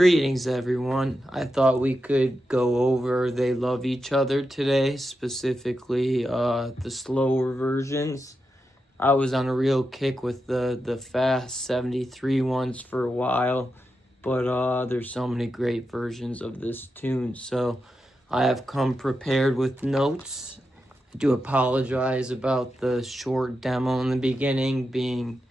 Greetings, everyone. I thought we could go over They Love Each Other today, specifically the slower versions. I was on a real kick with the fast 73 ones for a while, but there's so many great versions of this tune. So I have come prepared with notes. I do apologize about the short demo in the beginning being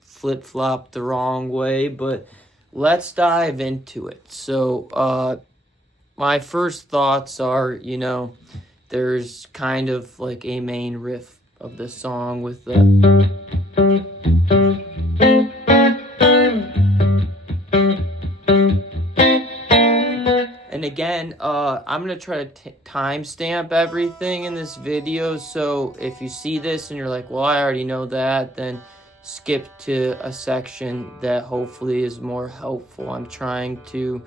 flip-flopped the wrong way, but let's dive into it. So, my first thoughts are, there's kind of like a main riff of the song with the... And again, I'm going to try to timestamp everything in this video, so if you see this and you're like, well, I already know that, then skip to a section that hopefully is more helpful. I'm trying to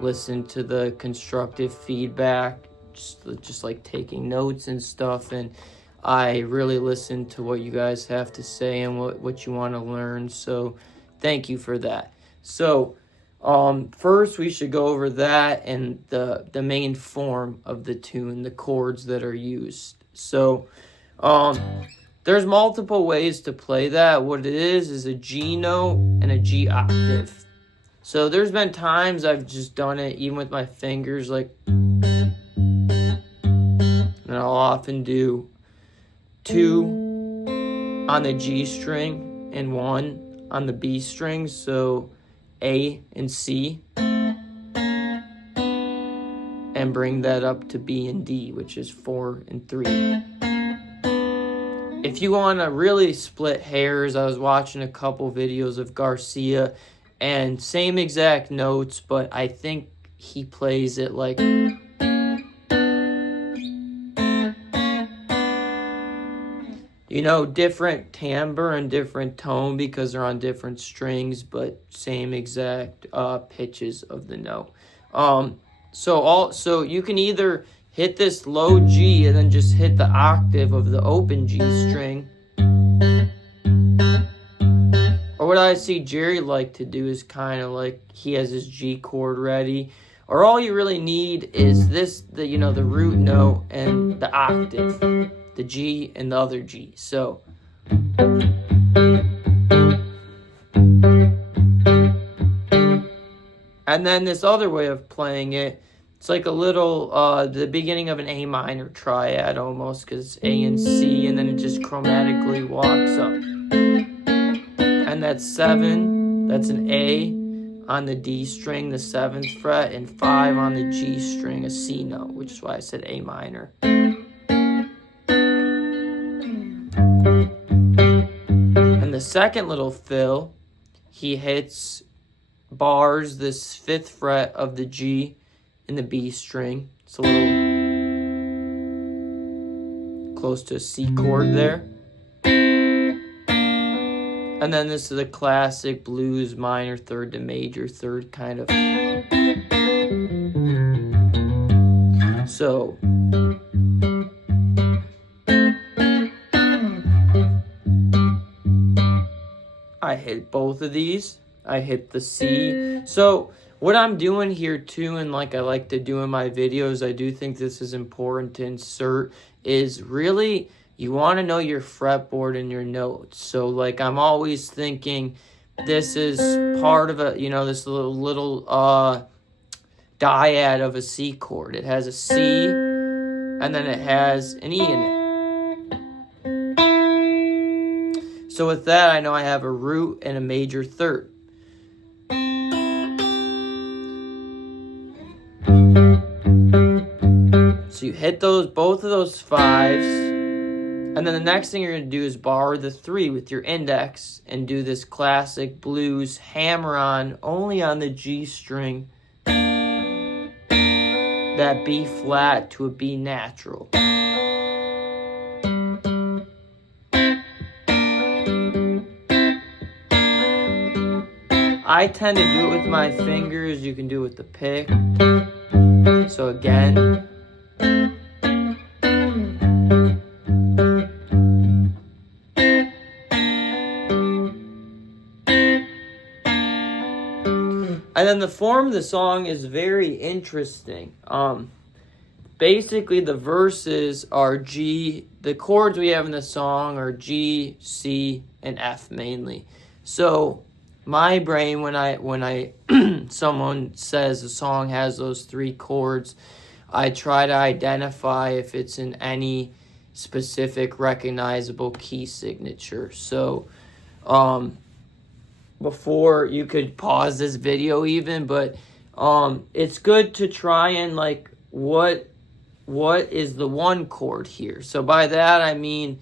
listen to the constructive feedback, just like taking notes and stuff, and I really listen to what you guys have to say and what you want to learn, so thank you for that. So first we should go over that and the main form of the tune, the chords that are used. So there's multiple ways to play that. What it is a G note and a G octave. So there's been times I've just done it even with my fingers, like, and I'll often do 2 on the G string and 1 on the B string, so A and C, and bring that up to B and D, which is 4 and 3. If you want to really split hairs, I was watching a couple videos of Garcia, and same exact notes, but I think he plays it like... different timbre and different tone because they're on different strings, but same exact pitches of the note. So you can either hit this low G and then just hit the octave of the open G string. Or what I see Jerry like to do is kind of like he has his G chord ready. Or all you really need is the root note and the octave, the G and the other G. So and then this other way of playing it, it's like a little, the beginning of an A minor triad almost, because A and C, and then it just chromatically walks up. And that's 7, that's an A on the D string, the 7th fret, and 5 on the G string, a C note, which is why I said A minor. And the second little fill, he hits bars this 5th fret of the G in the B string. It's a little close to a C chord there. And then this is a classic blues minor third to major third kind of. So I hit both of these. I hit the C. So what I'm doing here too, and like I like to do in my videos, I do think this is important to insert, is really you want to know your fretboard and your notes. So like I'm always thinking this is part of a, this little dyad of a C chord. It has a C and then it has an E in it. So with that, I know I have a root and a major third. So you hit both of those 5s, and then the next thing you're going to do is bar the 3 with your index and do this classic blues hammer-on only on the G string, that B flat to a B natural. I tend to do it with my fingers. You can do it with the pick. So again, and And then the form of the song is very interesting. Basically, the verses are G. The chords we have in the song are G, C, and F mainly. So my brain, when I someone says a song has those three chords, I try to identify if it's in any specific recognizable key signature. So before you could pause this video even, but it's good to try and like what is the one chord here. So by that I mean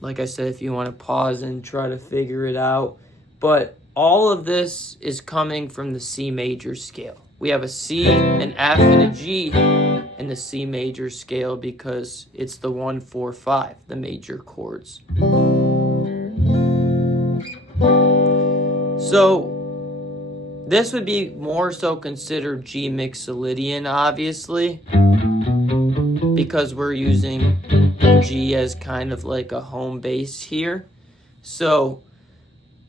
like I said, if you want to pause and try to figure it out, but all of this is coming from the C major scale. We have a C, an F, and a G in the C major scale because it's the 1, 4, 5, the major chords. So this would be more so considered G mixolydian, obviously, because we're using G as kind of like a home base here. So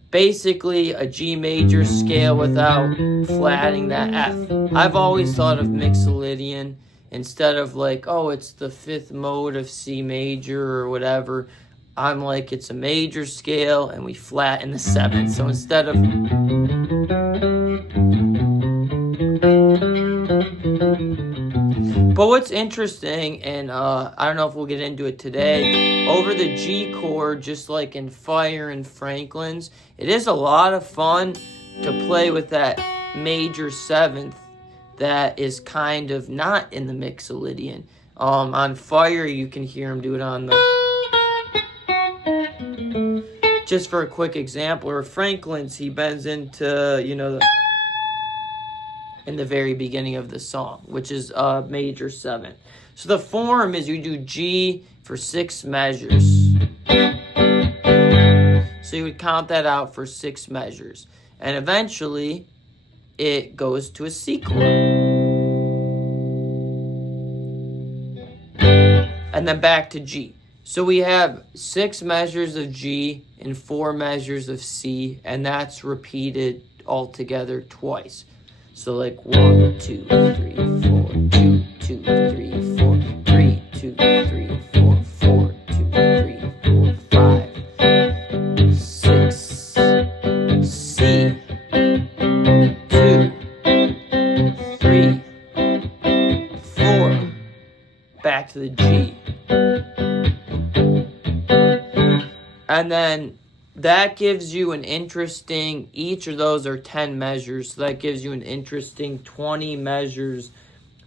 basically a G major scale without flatting that F. I've always thought of mixolydian instead of like, oh, it's the 5th mode of C major or whatever. I'm like, it's a major scale and we flatten the 7th. So instead of but what's interesting, and I don't know if we'll get into it today, over the G chord, just like in Fire and Franklin's, it is a lot of fun to play with that major 7th that is kind of not in the mixolydian. On Fire, you can hear him do it on the... Just for a quick example, or Franklin's, he bends into, you know, in the very beginning of the song, which is major 7th. So the form is you do G for 6 measures. So you would count that out for 6 measures. And eventually, it goes to a C chord. And then back to G. So we have 6 measures of G and 4 measures of C, and that's repeated all together twice. So like 1, 2, 3, 4, 2, 2, 3, 4, 3, 2, 3, 4, 4, 2, 3, 4, 5, 6, C, 2, 3, 4, back to the G. And then that gives you an interesting, each of those are 10 measures, so that gives you an interesting 20 measures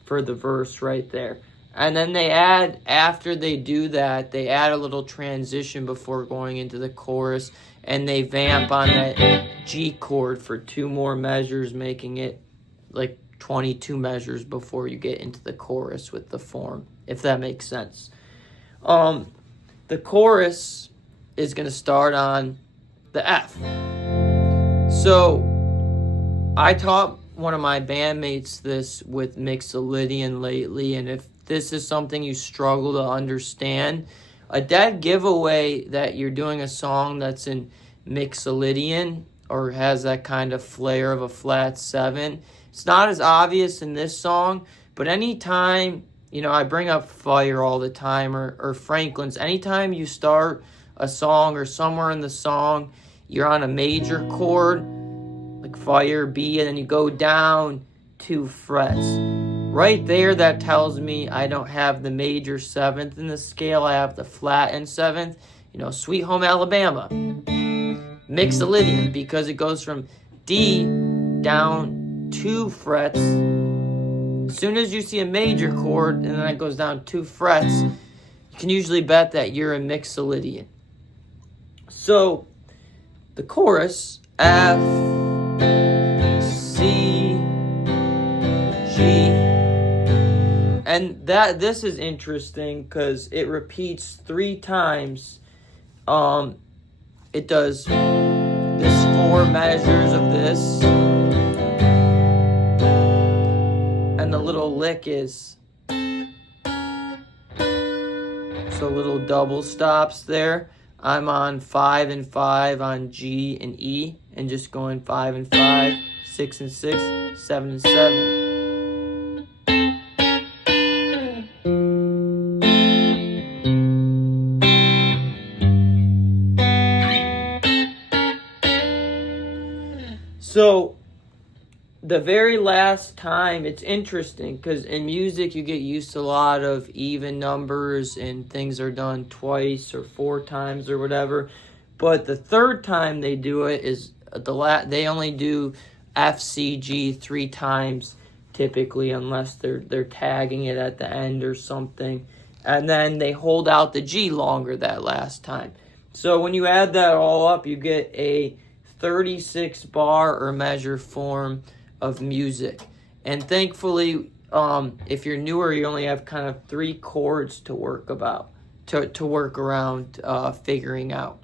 for the verse right there. And then they add, after they do that, they add a little transition before going into the chorus, and they vamp on that G chord for 2 more measures, making it like 22 measures before you get into the chorus with the form, if that makes sense. The chorus is going to start on the F. So I taught one of my bandmates this with mixolydian lately, and if this is something you struggle to understand, a dead giveaway that you're doing a song that's in mixolydian or has that kind of flair of a flat 7. It's not as obvious in this song, but anytime, you know, I bring up Fire all the time, or Franklin's, anytime you start a song or somewhere in the song, you're on a major chord, like Fire, B, and then you go down 2 frets. Right there, that tells me I don't have the major 7th in the scale, I have the flattened 7th. You know, Sweet Home Alabama, mixolydian, because it goes from D down 2 frets. As soon as you see a major chord, and then it goes down 2 frets, you can usually bet that you're a mixolydian. So, the chorus, F, C, G, and this is interesting because it repeats 3 times. It does this 4 measures of this, and the little lick is, so little double stops there. I'm on 5 and 5 on G and E, and just going 5 and 5. 6 and 6, 7 and 7. So the very last time, it's interesting because in music you get used to a lot of even numbers and things are done twice or 4 times or whatever. But the third time they do it is they only do F, C, G 3 times typically, unless they're tagging it at the end or something. And then they hold out the G longer that last time. So when you add that all up, you get a 36 bar or measure form of music. And thankfully, if you're newer, you only have kind of 3 chords to work around figuring out.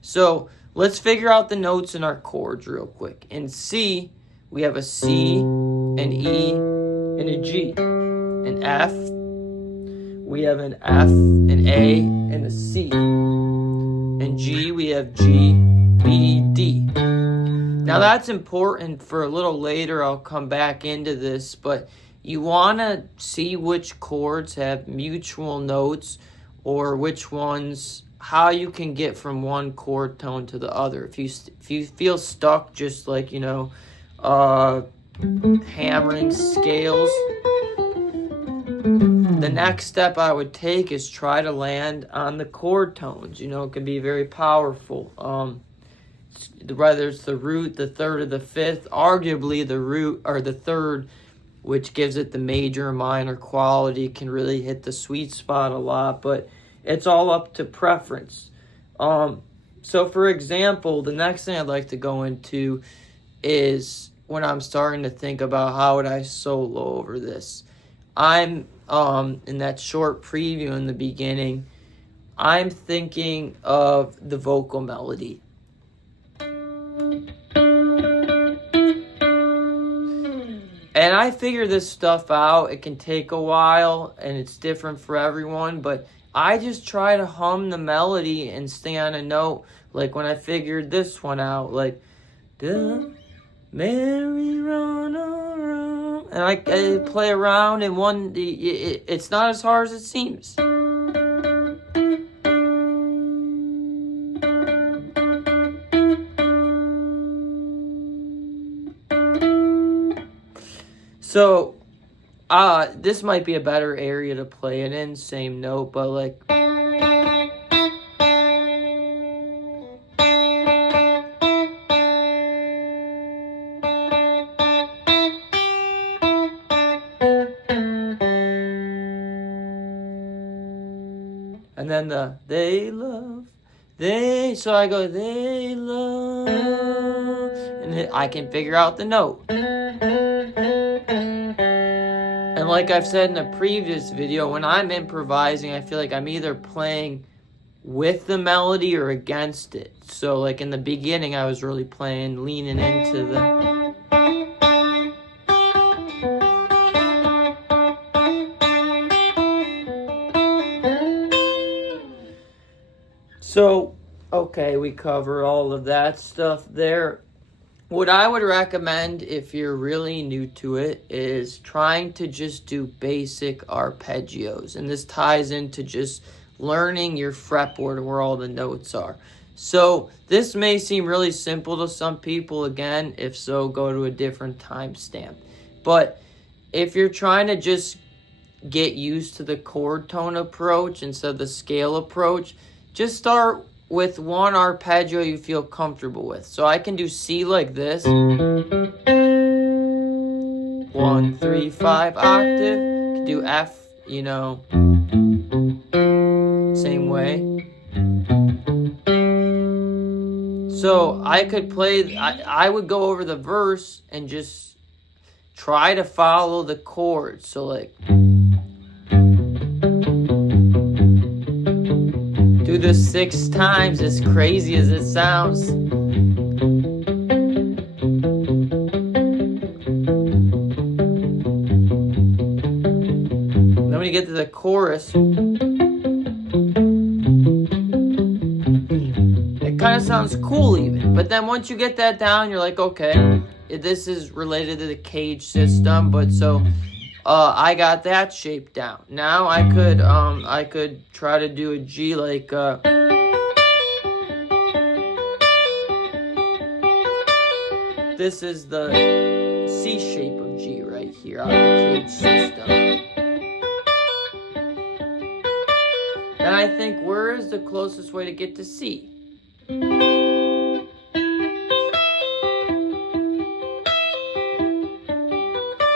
So let's figure out the notes in our chords real quick. In C, we have a C, an E, and a G. In F, we have an F, an A, and a C. In G, we have G, B, D. Now that's important for a little later. I'll come back into this, but you want to see which chords have mutual notes or which ones, how you can get from one chord tone to the other. If you feel stuck just like, hammering scales, the next step I would take is try to land on the chord tones. It can be very powerful. Whether it's the root, the third, or the fifth, arguably the root or the third, which gives it the major and minor quality, can really hit the sweet spot a lot, but it's all up to preference. So for example, the next thing I'd like to go into is when I'm starting to think about how would I solo over this. I'm in that short preview in the beginning, I'm thinking of the vocal melody. And I figure this stuff out. It can take a while, and it's different for everyone, but I just try to hum the melody and stay on a note. Like when I figured this one out, like, the merry run around. And I play around, and it's not as hard as it seems. So, this might be a better area to play it in, same note, but like... And then so I go, they love, and I can figure out the note. And like I've said in a previous video, when I'm improvising, I feel like I'm either playing with the melody or against it. So like in the beginning, I was really leaning into the... So, okay, we cover all of that stuff there. What I would recommend if you're really new to it is trying to just do basic arpeggios. And this ties into just learning your fretboard and where all the notes are. So this may seem really simple to some people. Again, if so, go to a different timestamp. But if you're trying to just get used to the chord tone approach instead of the scale approach, just start with one arpeggio you feel comfortable with. So I can do C like this. 1, 3, 5 octave. Can do F, same way. So I could play, I would go over the verse and just try to follow the chords. So like... do this 6 times, as crazy as it sounds. Then when you get to the chorus, it kind of sounds cool even. But then once you get that down, you're like, okay, this is related to the cage system, but so I got that shape down. Now I could try to do a G like this is the C shape of G right here out of the cage system. And I think, where is the closest way to get to C?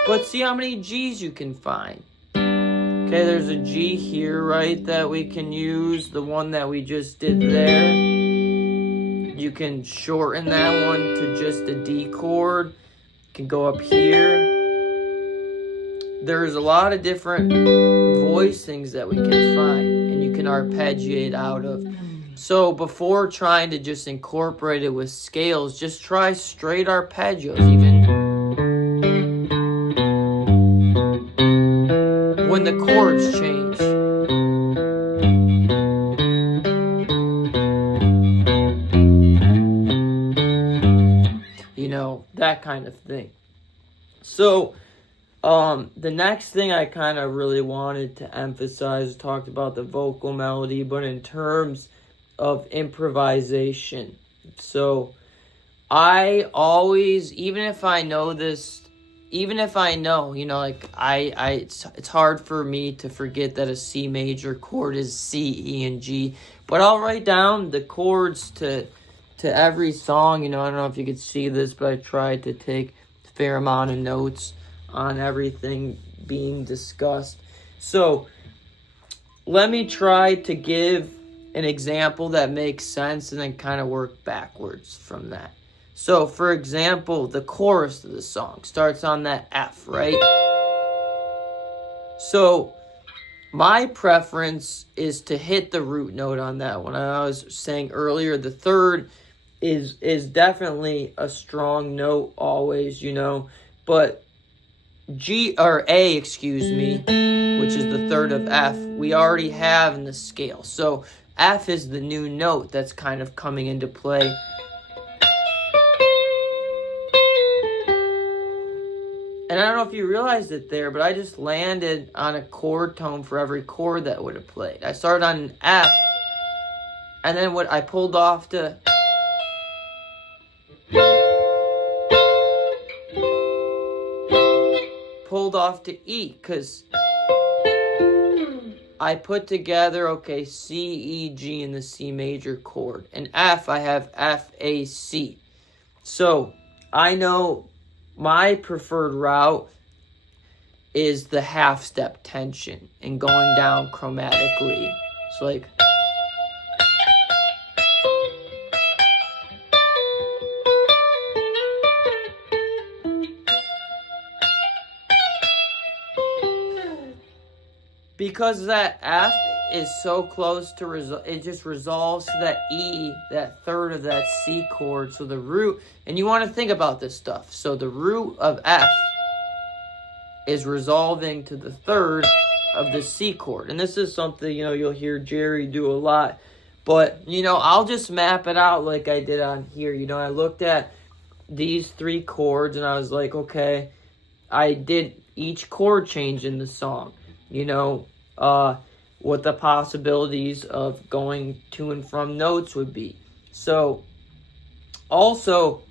But see how many G's you can find. Okay, there's a G here, right, that we can use, the one that we just did there. You can shorten that one to just a D chord. You can go up here. There's a lot of different voice things that we can find, and you can arpeggiate out of. So before trying to just incorporate it with scales, just try straight arpeggios, even when the chords change. You know, that kind of thing. So the next thing I kind of really wanted to emphasize, talked about the vocal melody, but in terms of improvisation. So I always, even if I know, you know, like it's hard for me to forget that a C major chord is C, E, and G. But I'll write down the chords to every song. You know, I don't know if you could see this, but I tried to take a fair amount of notes on everything being discussed. So let me try to give an example that makes sense and then kind of work backwards from that. So for example, the chorus of the song starts on that F, right? So my preference is to hit the root note on that one. I was saying earlier, the third is definitely a strong note always, you know, but G or A, excuse me, which is the third of F, we already have in the scale. So F is the new note that's kind of coming into play. And I don't know if you realized it there, but I just landed on a chord tone for every chord that would have played. I started on an F, and then what I pulled off to E, because I put together, okay, C, E, G in the C major chord. And F, I have F, A, C. So I know my preferred route is the half step tension and going down chromatically. It's like, because that F is so close to it just resolves to that E, that third of that C chord. So the root, and you want to think about this stuff. So the root of F is resolving to the third of the C chord. And this is something, you know, you'll hear Jerry do a lot. But, you know, I'll just map it out like I did on here. You know, I looked at these three chords and I was like, okay, I did each chord change in the song. You know, what the possibilities of going to and from notes would be. So, also,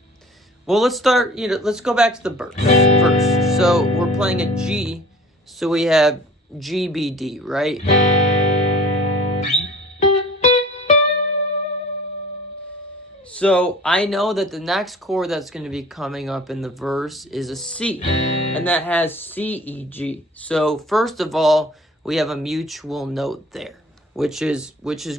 well, let's start, you know, let's go back to the verse first. So, we're playing a G, so we have G, B, D, right? So, I know that the next chord that's going to be coming up in the verse is a C, and that has C, E, G. So, first of all, we have a mutual note there, which is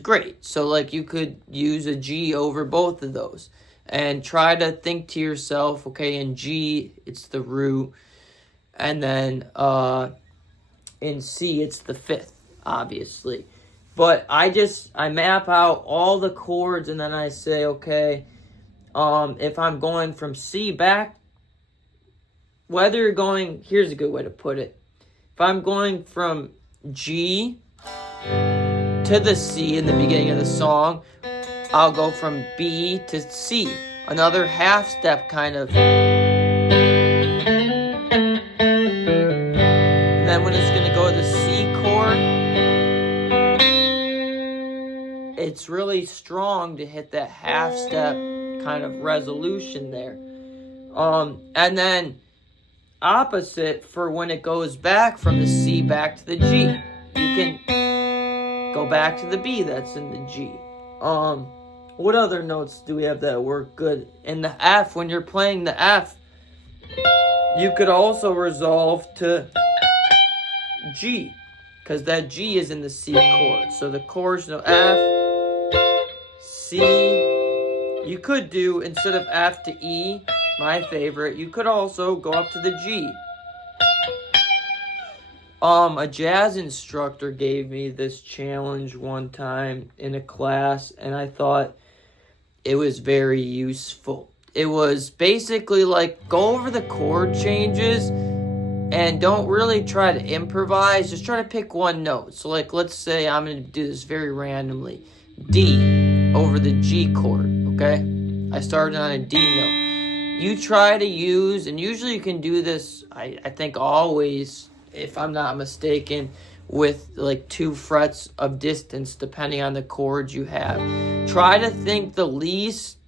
great. So like you could use a G over both of those and try to think to yourself, okay, in G it's the root, and then in C it's the fifth, obviously. But I map out all the chords and then I say, okay, if I'm going from C back, whether you're going, here's a good way to put it. If I'm going from G to the C in the beginning of the song, I'll go from B to C, another half step kind of it's really strong to hit that half step kind of resolution there. And then opposite for when it goes back from the C back to the G. You can go back to the B that's in the G. What other notes do we have that work good? In the F, when you're playing the F, you could also resolve to G, because that G is in the C chord. So the chords, F, C. You could do, instead of F to E, my favorite, you could also go up to the G. A jazz instructor gave me this challenge one time in a class, and I thought it was very useful. It was basically like, go over the chord changes and don't really try to improvise. Just try to pick one note. So like, let's say I'm going to do this very randomly. D over the G chord, okay? I started on a D note. You try to use, and usually you can do this, I think always, if I'm not mistaken, with like 2 frets of distance, depending on the chords you have. Try to think the least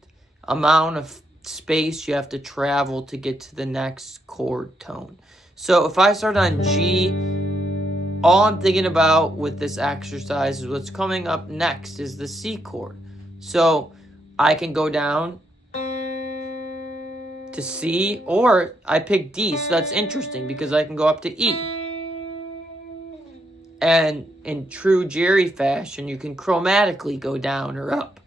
amount of space you have to travel to get to the next chord tone. So if I start on G, all I'm thinking about with this exercise is what's coming up next is the C chord. So I can go down to C, or I pick D, so that's interesting because I can go up to E. And in true Jerry fashion, you can chromatically go down or up.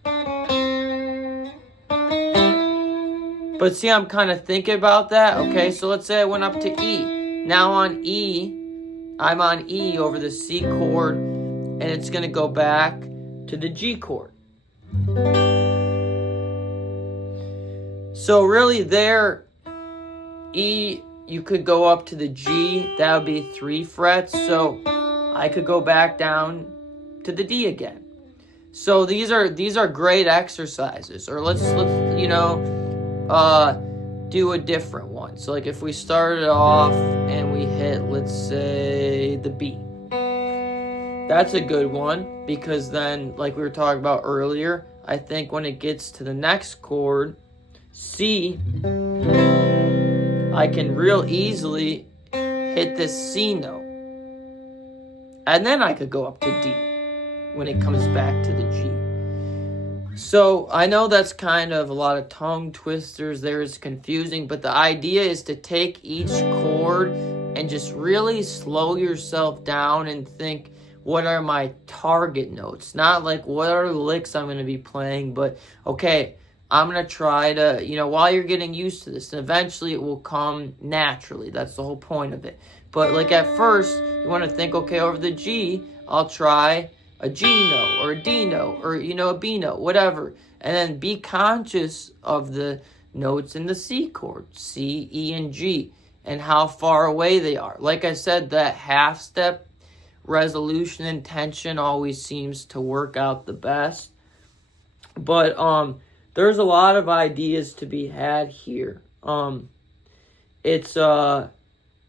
But see, I'm kind of thinking about that. Okay, so let's say I went up to E. Now on E, I'm on E over the C chord, and it's going to go back to the G chord. So really there, E, you could go up to the G. That would be 3 frets. So I could go back down to the D again. So these are great exercises. Or let's do a different one. So like if we started off and we hit, let's say, the B. That's a good one, because then, like we were talking about earlier, I think when it gets to the next chord, C, I can real easily hit this C note. And then I could go up to D when it comes back to the G. So I know that's kind of a lot of tongue twisters there, is confusing, but the idea is to take each chord and just really slow yourself down and think, what are my target notes? Not like what are the licks I'm going to be playing, but okay, I'm going to try to, while you're getting used to this, and eventually it will come naturally. That's the whole point of it. But like at first, you want to think, okay, over the G, I'll try a G note or a D note or, a B note, whatever. And then be conscious of the notes in the C chord, C, E, and G, and how far away they are. Like I said, that half step resolution and tension always seems to work out the best. But there's a lot of ideas to be had here. It's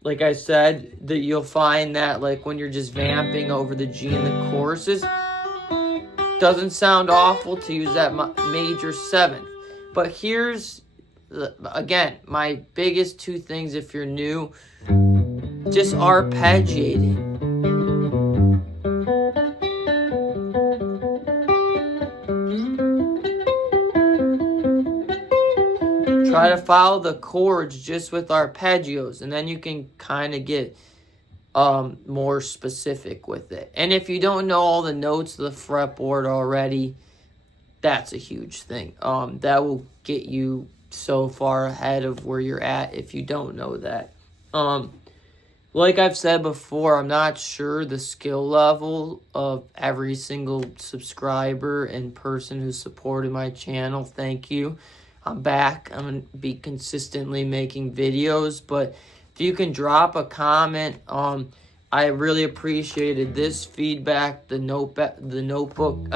like I said, that you'll find that like when you're just vamping over the G in the choruses, doesn't sound awful to use that major 7th. But here's again my biggest 2 things if you're new: just arpeggiating. Try to follow the chords just with arpeggios, and then you can kind of get more specific with it. And if you don't know all the notes of the fretboard already, that's a huge thing. That will get you so far ahead of where you're at if you don't know that. Like I've said before, I'm not sure the skill level of every single subscriber and person who supported my channel. Thank you. I'm back. I'm going to be consistently making videos, but if you can drop a comment, I really appreciated this feedback. The notebook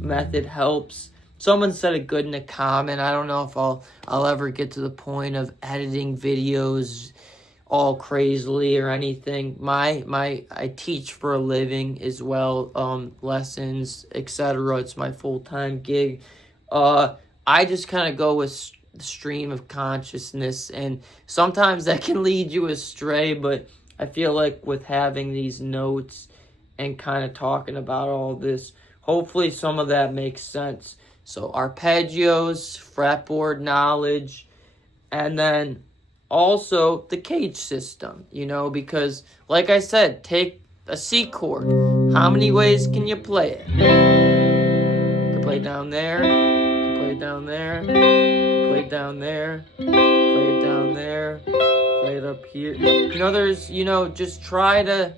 method helps. Someone said it good in a comment. I don't know if I'll ever get to the point of editing videos all crazily or anything. I teach for a living as well, lessons, etc. It's my full-time gig. I just kind of go with stream of consciousness, and sometimes that can lead you astray, but I feel like with having these notes and kind of talking about all this, hopefully some of that makes sense. So arpeggios, fretboard knowledge, and then also the cage system, because like I said, take a C chord. How many ways can you play it? You can play down there, you can play down there, play down there, play it down there, play it up here. There's, just try to,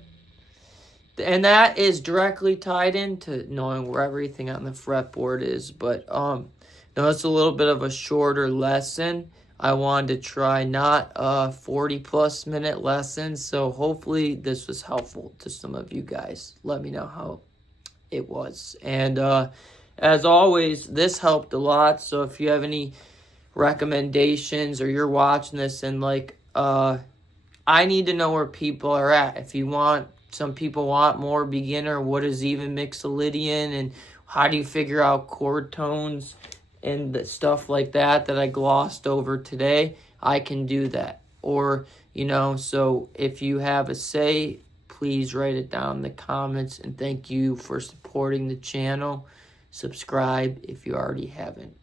and that is directly tied into knowing where everything on the fretboard is. But now it's a little bit of a shorter lesson. I wanted to try not a 40+ minute lesson, so hopefully this was helpful to some of you guys. Let me know how it was. And as always, this helped a lot, so if you have any recommendations or you're watching this and I need to know where people are at. If you want, some people want more beginner, what is even mixolydian, and how do you figure out chord tones and the stuff like that I glossed over today, I can do that. Or, so if you have a say, please write it down in the comments, and thank you for supporting the channel. Subscribe if you already haven't.